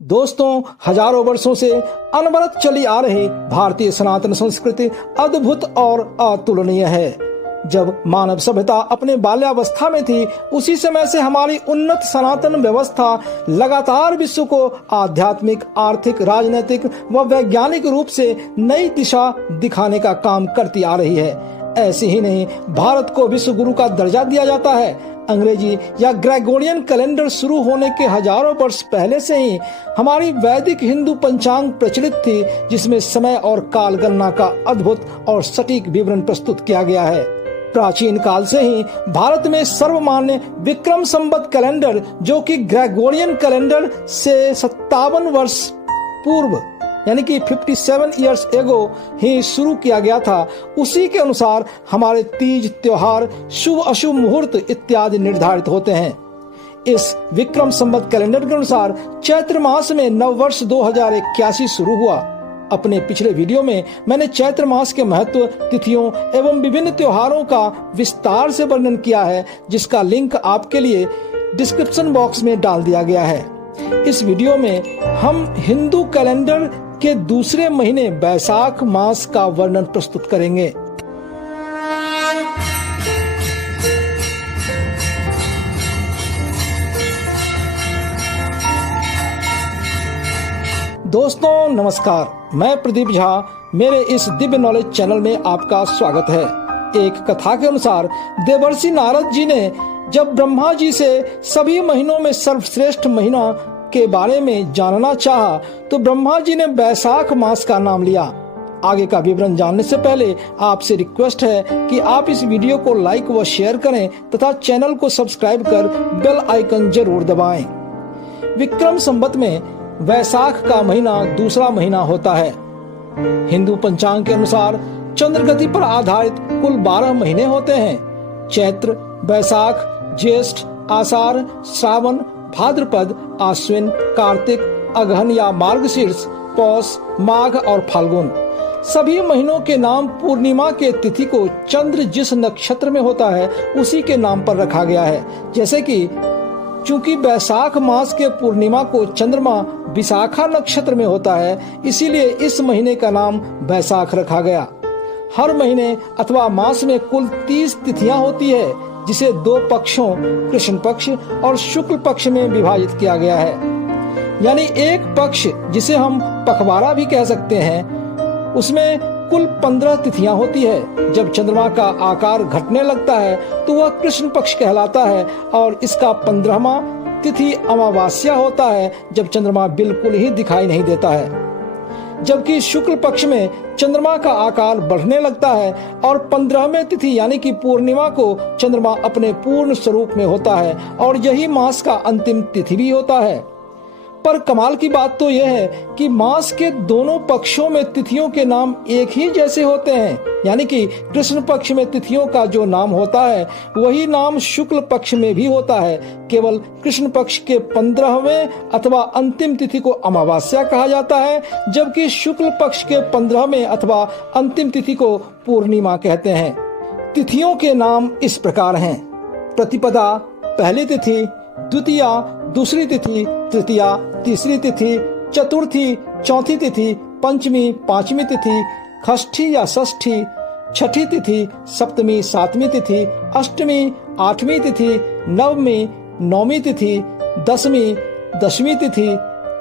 दोस्तों, हजारों वर्षों से अनवरत चली आ रही भारतीय सनातन संस्कृति अद्भुत और अतुलनीय है। जब मानव सभ्यता अपने बाल्यावस्था में थी, उसी समय से हमारी उन्नत सनातन व्यवस्था लगातार विश्व को आध्यात्मिक, आर्थिक, राजनीतिक व वैज्ञानिक रूप से नई दिशा दिखाने का काम करती आ रही है। ऐसे ही नहीं, भारत को विश्व गुरु का दर्जा दिया जाता है। अंग्रेजी या ग्रेगोरियन कैलेंडर शुरू होने के हजारों वर्ष पहले से ही हमारी वैदिक हिंदू पंचांग प्रचलित थी, जिसमें समय और काल गणना का अद्भुत और सटीक विवरण प्रस्तुत किया गया है। प्राचीन काल से ही भारत में सर्वमान्य विक्रम संवत कैलेंडर, जो कि ग्रेगोरियन कैलेंडर से 57 वर्ष पूर्व यानी कि 57 इयर्स एगो ही शुरू किया गया था, उसी के अनुसार हमारे तीज, त्योहार, शुभ अशुभ मुहूर्त इत्यादि निर्धारित होते हैं। इस विक्रम संवत कैलेंडर के अनुसार चैत्र मास में नव वर्ष 2081 शुरू हुआ। अपने पिछले वीडियो में मैंने चैत्र मास के महत्व, तिथियों एवं विभिन्न त्योहारों का विस्तार से वर्णन किया है, जिसका लिंक आपके लिए डिस्क्रिप्शन बॉक्स में डाल दिया गया है। इस वीडियो में हम हिंदू कैलेंडर के दूसरे महीने बैसाख मास का वर्णन प्रस्तुत करेंगे। दोस्तों नमस्कार, मैं प्रदीप झा। मेरे इस दिव्य नॉलेज चैनल में आपका स्वागत है। एक कथा के अनुसार देवर्षि नारद जी ने जब ब्रह्मा जी से सभी महीनों में सर्वश्रेष्ठ महीना के बारे में जानना चाहा, तो ब्रह्मा जी ने बैसाख मास का नाम लिया। आगे का विवरण जानने से पहले आपसे रिक्वेस्ट है कि आप इस वीडियो को लाइक व शेयर करें तथा चैनल को सब्सक्राइब कर बेल आइकन जरूर दबाएं। विक्रम संवत में वैसाख का महीना दूसरा महीना होता है। हिंदू पंचांग के अनुसार चंद्रगति पर आधारित कुल 12 महीने होते हैं। चैत्र, बैसाख, ज्येष्ठ, आषाढ़, श्रावण, भाद्रपद, आश्विन, कार्तिक, अगहन या मार्गशीर्ष, पौष, माघ और फाल्गुन। सभी महीनों के नाम पूर्णिमा के तिथि को चंद्र जिस नक्षत्र में होता है उसी के नाम पर रखा गया है। जैसे कि चूंकि बैसाख मास के पूर्णिमा को चंद्रमा विशाखा नक्षत्र में होता है, इसीलिए इस महीने का नाम बैसाख रखा गया। हर महीने अथवा मास में कुल 30 तिथियां होती है, जिसे 2 पक्षों कृष्ण पक्ष और शुक्ल पक्ष में विभाजित किया गया है। यानी एक पक्ष, जिसे हम पखवाड़ा भी कह सकते हैं, उसमें कुल 15 तिथियां होती है। जब चंद्रमा का आकार घटने लगता है तो वह कृष्ण पक्ष कहलाता है, और इसका 15वां तिथि अमावस्या होता है, जब चंद्रमा बिल्कुल ही दिखाई नहीं देता है। जबकि शुक्ल पक्ष में चंद्रमा का आकार बढ़ने लगता है और 15वें तिथि यानी कि पूर्णिमा को चंद्रमा अपने पूर्ण स्वरूप में होता है, और यही मास का अंतिम तिथि भी होता है। पर कमाल की बात तो यह है कि मास के दोनों पक्षों में तिथियों के नाम एक ही जैसे होते हैं। यानी कि कृष्ण पक्ष में तिथियों का जो नाम होता है वही नाम शुक्ल पक्ष में भी होता है। केवल कृष्ण पक्ष के 15वें अथवा अंतिम तिथि को अमावस्या कहा जाता है, जबकि शुक्ल पक्ष के 15वें अथवा अंतिम तिथि को पूर्णिमा कहते हैं। तिथियों के नाम इस प्रकार हैं: प्रतिपदा पहली तिथि, द्वितीया दूसरी तिथि, तृतीया तीसरी तिथि, चतुर्थी चौथी तिथि, पंचमी पांचवी तिथि, षष्ठी या षष्ठी छठी तिथि, सप्तमी सातवीं तिथि, अष्टमी आठवीं तिथि, नवमी नौवीं तिथि, दसवीं 10वीं तिथि,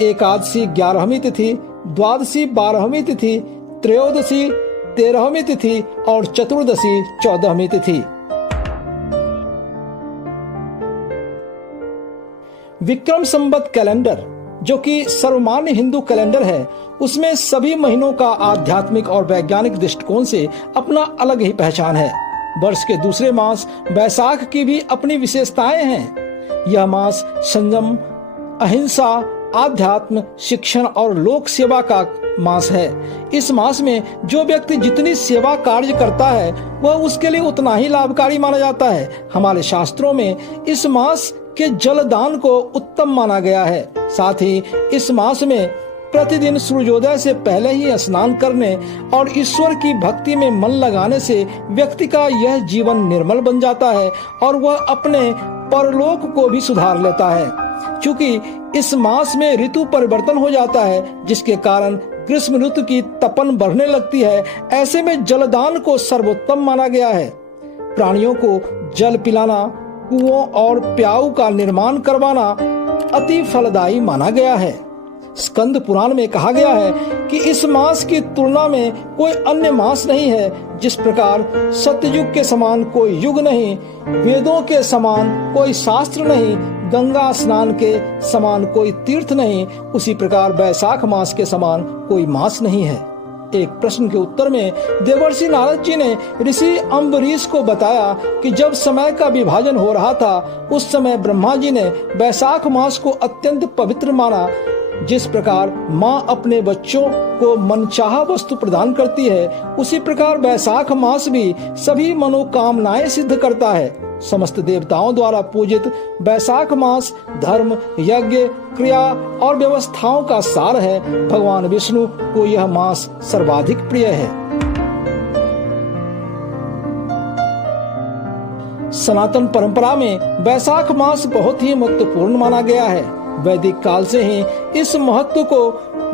एकादशी 11वीं तिथि, द्वादशी 12वीं तिथि, त्रयोदशी 13वीं तिथि और चतुर्दशी 14वीं तिथि। विक्रम संवत कैलेंडर, जो कि सर्वमान्य हिंदू कैलेंडर है, उसमें सभी महीनों का आध्यात्मिक और वैज्ञानिक दृष्टिकोण से अपना अलग ही पहचान है। वर्ष के दूसरे मास बैसाख की भी अपनी विशेषताएं हैं। यह मास संयम, अहिंसा, आध्यात्म, शिक्षण और लोक सेवा का मास है। इस मास में जो व्यक्ति जितनी सेवा कार्य करता है वह उसके लिए उतना ही लाभकारी माना जाता है। हमारे शास्त्रों में इस मास के जलदान को उत्तम माना गया है। साथ ही इस मास में प्रतिदिन सूर्योदय से पहले ही स्नान करने और ईश्वर की भक्ति में मन लगाने से व्यक्ति का यह जीवन निर्मल बन जाता है और वह अपने परलोक को भी सुधार लेता है। क्योंकि इस मास में ऋतु परिवर्तन हो जाता है, जिसके कारण ग्रीष्म ऋतु की तपन बढ़ने लगती है। ऐसे में जलदान को सर्वोत्तम माना गया है। प्राणियों को जल पिलाना, कुओं और प्याऊ का निर्माण करवाना अति फलदायी माना गया है। स्कंद पुराण में कहा गया है कि इस मास की तुलना में कोई अन्य मास नहीं है। जिस प्रकार सत्ययुग के समान कोई युग नहीं, वेदों के समान कोई शास्त्र नहीं, गंगा स्नान के समान कोई तीर्थ नहीं, उसी प्रकार वैशाख मास के समान कोई मास नहीं है। एक प्रश्न के उत्तर में देवर्षि नारद जी ने ऋषि अम्बरीश को बताया कि जब समय का विभाजन हो रहा था, उस समय ब्रह्मा जी ने वैशाख मास को अत्यंत पवित्र माना। जिस प्रकार माँ अपने बच्चों को मनचाहा वस्तु प्रदान करती है, उसी प्रकार वैशाख मास भी सभी मनोकामनाएं सिद्ध करता है। समस्त देवताओं द्वारा पूजित वैशाख मास धर्म, यज्ञ, क्रिया और व्यवस्थाओं का सार है। भगवान विष्णु को यह मास सर्वाधिक प्रिय है। सनातन परंपरा में वैशाख मास बहुत ही महत्वपूर्ण माना गया है। वैदिक काल से ही इस महत्व को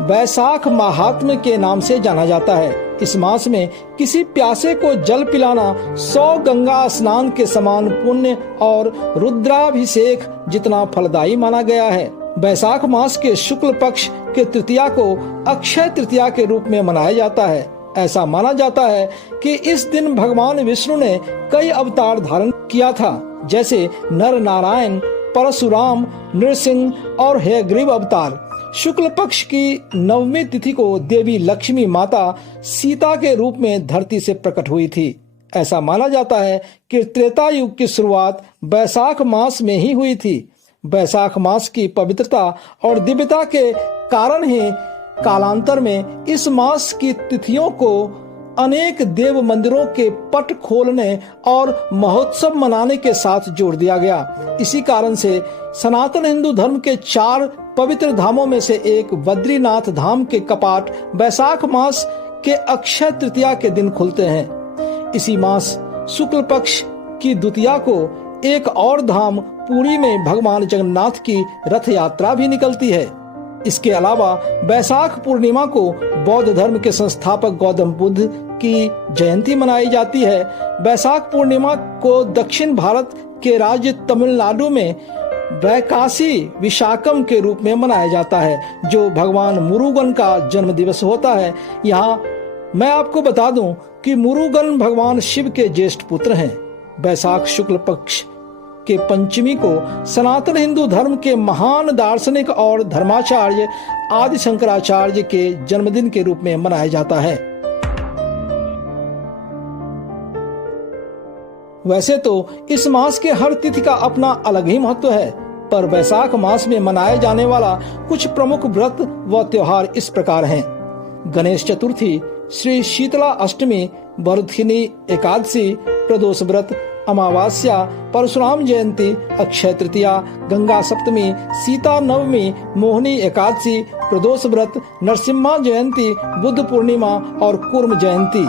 वैशाख महात्म्य के नाम से जाना जाता है। इस मास में किसी प्यासे को जल पिलाना 100 गंगा स्नान के समान पुण्य और रुद्राभिषेक जितना फलदायी माना गया है। वैशाख मास के शुक्ल पक्ष के तृतीया को अक्षय तृतीया के रूप में मनाया जाता है। ऐसा माना जाता है कि इस दिन भगवान विष्णु ने कई अवतार धारण किया था, जैसे नर नारायण, परशुराम, नृसिंह और हयग्रीव अवतार। शुक्ल पक्ष की नवमी तिथि को देवी लक्ष्मी माता सीता के रूप में धरती से प्रकट हुई थी। ऐसा माना जाता है कि त्रेता युग की शुरुआत वैशाख मास में ही हुई थी। वैशाख मास की पवित्रता और दिव्यता के कारण ही कालांतर में इस मास की तिथियों को अनेक देव मंदिरों के पट खोलने और महोत्सव मनाने के साथ जोड़ दिया गया। इसी कारण से सनातन हिंदू धर्म के 4 पवित्र धामों में से एक बद्रीनाथ धाम के कपाट वैशाख मास के अक्षय तृतीया के दिन खुलते हैं। इसी मास शुक्ल पक्ष की द्वितीया को एक और धाम पुरी में भगवान जगन्नाथ की रथ यात्रा भी निकलती है। इसके अलावा वैशाख पूर्णिमा को बौद्ध धर्म के संस्थापक गौतम बुद्ध की जयंती मनाई जाती है। वैशाख पूर्णिमा को दक्षिण भारत के राज्य तमिलनाडु में वैकासी विशाखम के रूप में मनाया जाता है, जो भगवान मुरुगन का जन्म दिवस होता है। यहाँ मैं आपको बता दूं कि मुरुगन भगवान शिव के ज्येष्ठ पुत्र हैं। वैशाख शुक्ल पक्ष के पंचमी को सनातन हिंदू धर्म के महान दार्शनिक और धर्माचार्य आदि शंकराचार्य के जन्मदिन के रूप में मनाया जाता है। वैसे तो इस मास के हर तिथि का अपना अलग ही महत्व है, पर वैशाख मास में मनाए जाने वाला कुछ प्रमुख व्रत व त्योहार इस प्रकार हैं। गणेश चतुर्थी, श्री शीतला अष्टमी, वरुथिनी एकादशी, प्रदोष व्रत, अमावास्या, परशुराम जयंती, अक्षय तृतीया, गंगा सप्तमी, सीता नवमी, मोहिनी एकादशी, प्रदोष व्रत, नरसिम्हा जयंती, बुद्ध पूर्णिमा और कुर्म जयंती।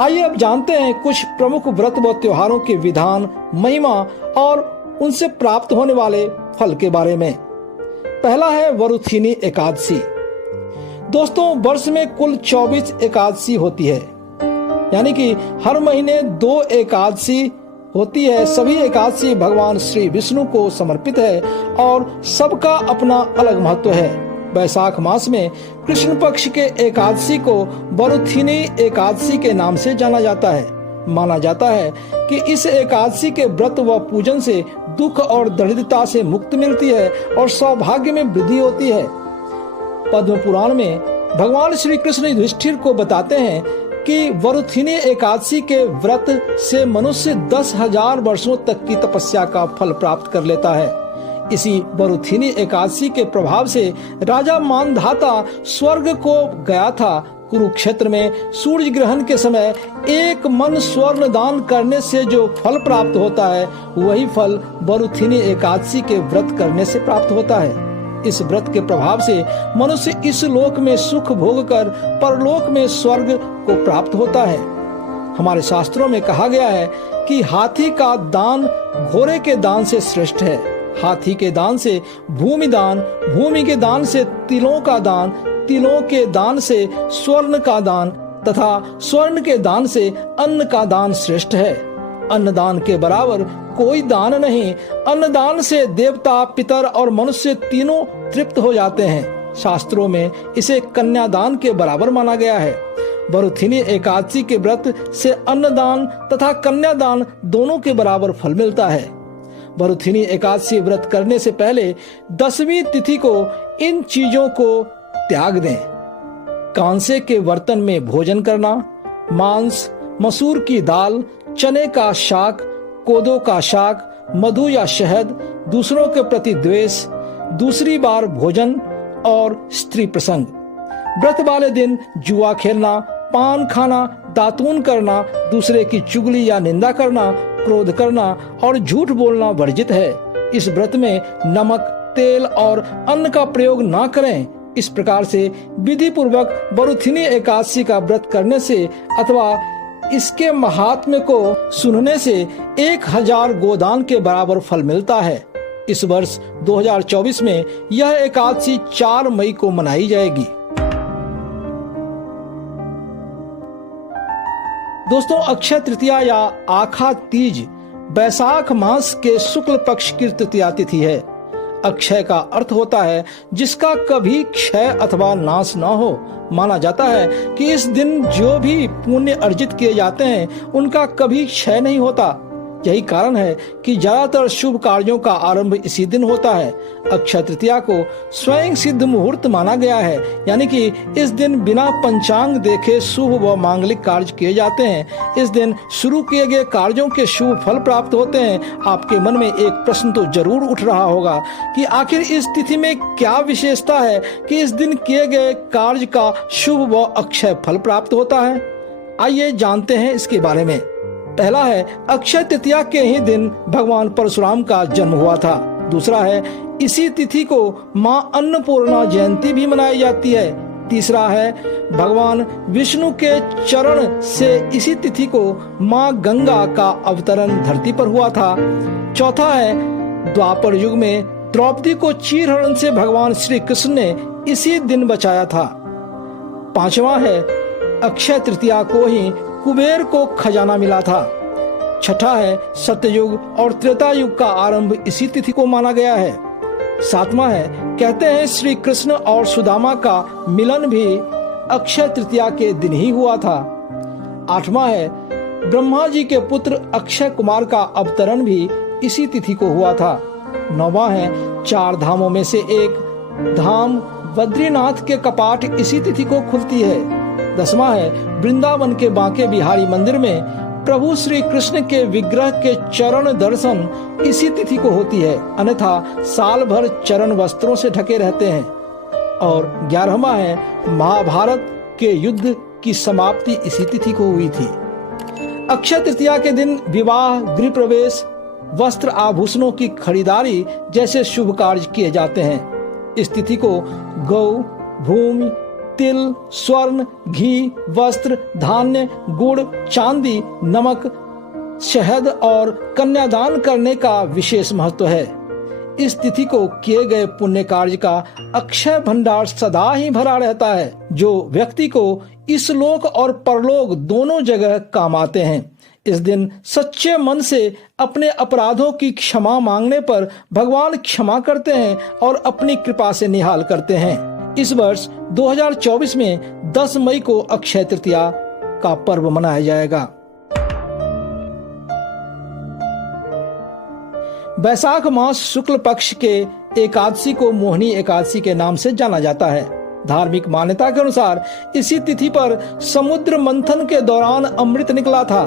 आइए अब जानते हैं कुछ प्रमुख व्रत व त्योहारों के विधान, महिमा और उनसे प्राप्त होने वाले फल के बारे में। पहला है वरुथिनी एकादशी। दोस्तों, वर्ष में कुल 24 एकादशी होती है, यानी कि हर महीने 2 एकादशी होती है। सभी एकादशी भगवान श्री विष्णु को समर्पित है और सबका अपना अलग महत्व है। वैशाख मास में कृष्ण पक्ष के एकादशी को वरुथिनी एकादशी के नाम से जाना जाता है। माना जाता है कि इस एकादशी के व्रत व पूजन से दुख और दरिद्रता से मुक्ति मिलती है और सौभाग्य में वृद्धि होती है। पद्म पुराण में भगवान श्री कृष्ण युधिष्ठिर को बताते हैं कि वरुथिनी एकादशी के व्रत से मनुष्य 10,000 वर्षों तक की तपस्या का फल प्राप्त कर लेता है। इसी वरुथिनी एकादशी के प्रभाव से राजा मानधाता स्वर्ग को गया था। कुरुक्षेत्र में सूर्य ग्रहण के समय एक मन स्वर्ण दान करने से जो फल प्राप्त होता है, वही फल वरुथिनी एकादशी के व्रत करने से प्राप्त होता है। इस व्रत के प्रभाव से मनुष्य इस लोक में सुख भोग कर परलोक में स्वर्ग को प्राप्त होता है। हमारे शास्त्रों में कहा गया है कि हाथी का दान घोड़े के दान से श्रेष्ठ है। हाथी के दान से भूमि दान, भूमि के दान से तिलों का दान, तिलों के दान से स्वर्ण का दान तथा स्वर्ण के दान से अन्न का दान श्रेष्ठ है। अन्नदान के बराबर कोई दान नहीं। अन्नदान से देवता, पितर और मनुष्य तीनों तृप्त हो जाते हैं। शास्त्रों में इसे कन्यादान के बराबर माना गया है। बरुथिनी एकादशी के व्रत से अन्नदान तथा कन्यादान दोनों के बराबर फल मिलता है। बरुथिनी एकादशी व्रत करने से पहले 10वीं तिथि को इन चीजों को त्याग दें। कांसे के बर्तन में भोजन करना, मांस, मसूर की दाल, चने का शाक, कोदो का शाक, मधु या शहद, दूसरों के प्रति द्वेष, दूसरी बार भोजन और स्त्री प्रसंग। व्रत वाले दिन जुआ खेलना, पान खाना, दातून करना, दूसरे की चुगली या निंदा करना, क्रोध करना और झूठ बोलना वर्जित है। इस व्रत में नमक, तेल और अन्न का प्रयोग ना करें। इस प्रकार से विधि पूर्वक बरुथिनी एकादशी का व्रत करने से अथवा इसके महात्म्य को सुनने से 1000 गोदान के बराबर फल मिलता है। इस वर्ष 2024 में यह एकादशी 4 मई को मनाई जाएगी। दोस्तों, अक्षय तृतीया या आखा तीज बैसाख मास के शुक्ल पक्ष की तृतीया तिथि है। अक्षय का अर्थ होता है जिसका कभी क्षय अथवा नाश न हो। माना जाता है कि इस दिन जो भी पुण्य अर्जित किए जाते हैं उनका कभी क्षय नहीं होता। यही कारण है कि ज्यादातर शुभ कार्यों का आरंभ इसी दिन होता है। अक्षय तृतीया को स्वयं सिद्ध मुहूर्त माना गया है, यानी कि इस दिन बिना पंचांग देखे शुभ व मांगलिक कार्य किए जाते हैं। इस दिन शुरू किए गए कार्यों के शुभ फल प्राप्त होते हैं। आपके मन में एक प्रश्न तो जरूर उठ रहा होगा कि आखिर इस तिथि में क्या विशेषता है कि इस दिन किए गए कार्य का शुभ व अक्षय फल प्राप्त होता है। आइए जानते हैं इसके बारे में। पहला है, अक्षय तृतीया के ही दिन भगवान परशुराम का जन्म हुआ था। दूसरा है, इसी तिथि को मां अन्नपूर्णा जयंती भी मनाई जाती है। तीसरा है, भगवान विष्णु के चरण से इसी तिथि को मां गंगा का अवतरण धरती पर हुआ था। चौथा है, द्वापर युग में द्रौपदी को चीरहरण से भगवान श्री कृष्ण ने इसी दिन बचाया था। पांचवा है, अक्षय तृतीया को ही कुबेर को खजाना मिला था। छठा है, सत्ययुग और त्रेता युग का आरंभ इसी तिथि को माना गया है। सातवां है, कहते हैं श्री कृष्ण और सुदामा का मिलन भी अक्षय तृतीया के दिन ही हुआ था। आठवां है, ब्रह्मा जी के पुत्र अक्षय कुमार का अवतरण भी इसी तिथि को हुआ था। नौवां है, 4 धामों में से एक धाम बद्रीनाथ के कपाट इसी तिथि को खुलती है। 10वां है, वृंदावन के बांके बिहारी मंदिर में प्रभु श्री कृष्ण के विग्रह के चरण दर्शन इसी तिथि को होती है, अन्यथा साल भर चरण वस्त्रों से ढके रहते हैं। और 11वां है, महाभारत के युद्ध की समाप्ति इसी तिथि को हुई थी। अक्षय तृतीया के दिन विवाह, गृह प्रवेश, वस्त्र आभूषणों की खरीदारी जैसे शुभ कार्य किए जाते हैं। इस तिथि को गौ, भूमि, तिल, स्वर्ण, घी, वस्त्र, धान्य, गुड़, चांदी, नमक, शहद और कन्यादान करने का विशेष महत्व है। इस तिथि को किए गए पुण्य कार्य का अक्षय भंडार सदा ही भरा रहता है, जो व्यक्ति को इस लोक और परलोक दोनों जगह काम आते हैं। इस दिन सच्चे मन से अपने अपराधों की क्षमा मांगने पर भगवान क्षमा करते हैं और अपनी कृपा से निहाल करते हैं। इस वर्ष 2024 में 10 मई को अक्षय तृतीया का पर्व मनाया जाएगा। बैसाख मास शुक्ल पक्ष के एकादशी को मोहिनी एकादशी के नाम से जाना जाता है। धार्मिक मान्यता के अनुसार इसी तिथि पर समुद्र मंथन के दौरान अमृत निकला था।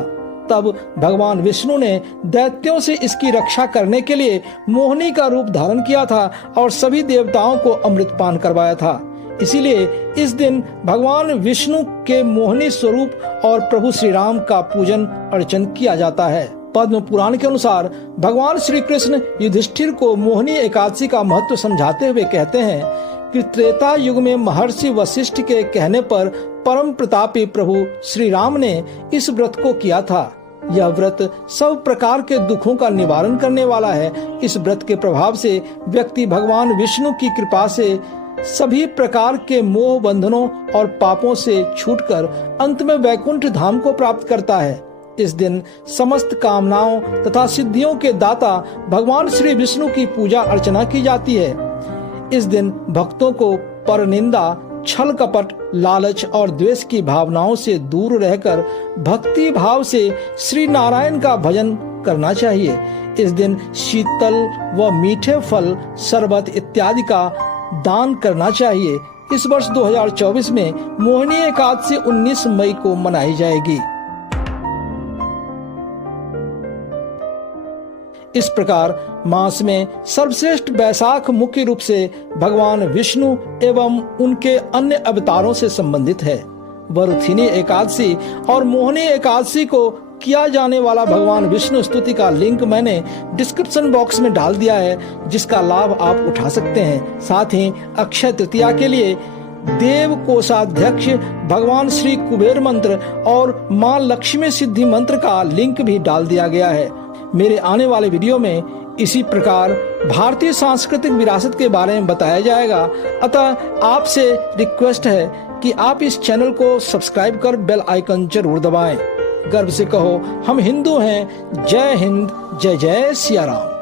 तब भगवान विष्णु ने दैत्यों से इसकी रक्षा करने के लिए मोहिनी का रूप धारण किया था और सभी देवताओं को अमृत पान करवाया था। इसीलिए इस दिन भगवान विष्णु के मोहिनी स्वरूप और प्रभु श्री राम का पूजन अर्चन किया जाता है। पद्म पुराण के अनुसार भगवान श्री कृष्ण युधिष्ठिर को मोहिनी एकादशी का महत्व समझाते हुए कहते हैं कि त्रेता युग में महर्षि वशिष्ठ के कहने पर परम प्रतापी प्रभु श्री राम ने इस व्रत को किया था। यह व्रत सब प्रकार के दुखों का निवारण करने वाला है। इस व्रत के प्रभाव से व्यक्ति भगवान विष्णु की कृपा से सभी प्रकार के मोह बंधनों और पापों से छूटकर अंत में वैकुंठ धाम को प्राप्त करता है। इस दिन समस्त कामनाओं तथा सिद्धियों के दाता भगवान श्री विष्णु की पूजा अर्चना की जाती है। इस दिन भक्तों को परनिंदा, छल कपट, लालच और द्वेष की भावनाओं से दूर रहकर भक्ति भाव से श्री नारायण का भजन करना चाहिए। इस दिन शीतल व मीठे फल, शरबत इत्यादि का दान करना चाहिए। इस वर्ष 2024 में मोहिनी एकादशी 19 मई को मनाई जाएगी। इस प्रकार मास में सर्वश्रेष्ठ बैसाख मुख्य रूप से भगवान विष्णु एवं उनके अन्य अवतारों से संबंधित है। वरुथिनी एकादशी और मोहिनी एकादशी को किया जाने वाला भगवान विष्णु स्तुति का लिंक मैंने डिस्क्रिप्शन बॉक्स में डाल दिया है, जिसका लाभ आप उठा सकते हैं। साथ ही अक्षय तृतीया के लिए देव कोषाध्यक्ष भगवान श्री कुबेर मंत्र और मां लक्ष्मी सिद्धि मंत्र का लिंक भी डाल दिया गया है। मेरे आने वाले वीडियो में इसी प्रकार भारतीय सांस्कृतिक विरासत के बारे में बताया जाएगा। अतः आपसे रिक्वेस्ट है कि आप इस चैनल को सब्सक्राइब कर बेल आइकन जरूर दबाएं। गर्व से कहो, हम हिंदू हैं। जय हिंद, जय जय सिया राम।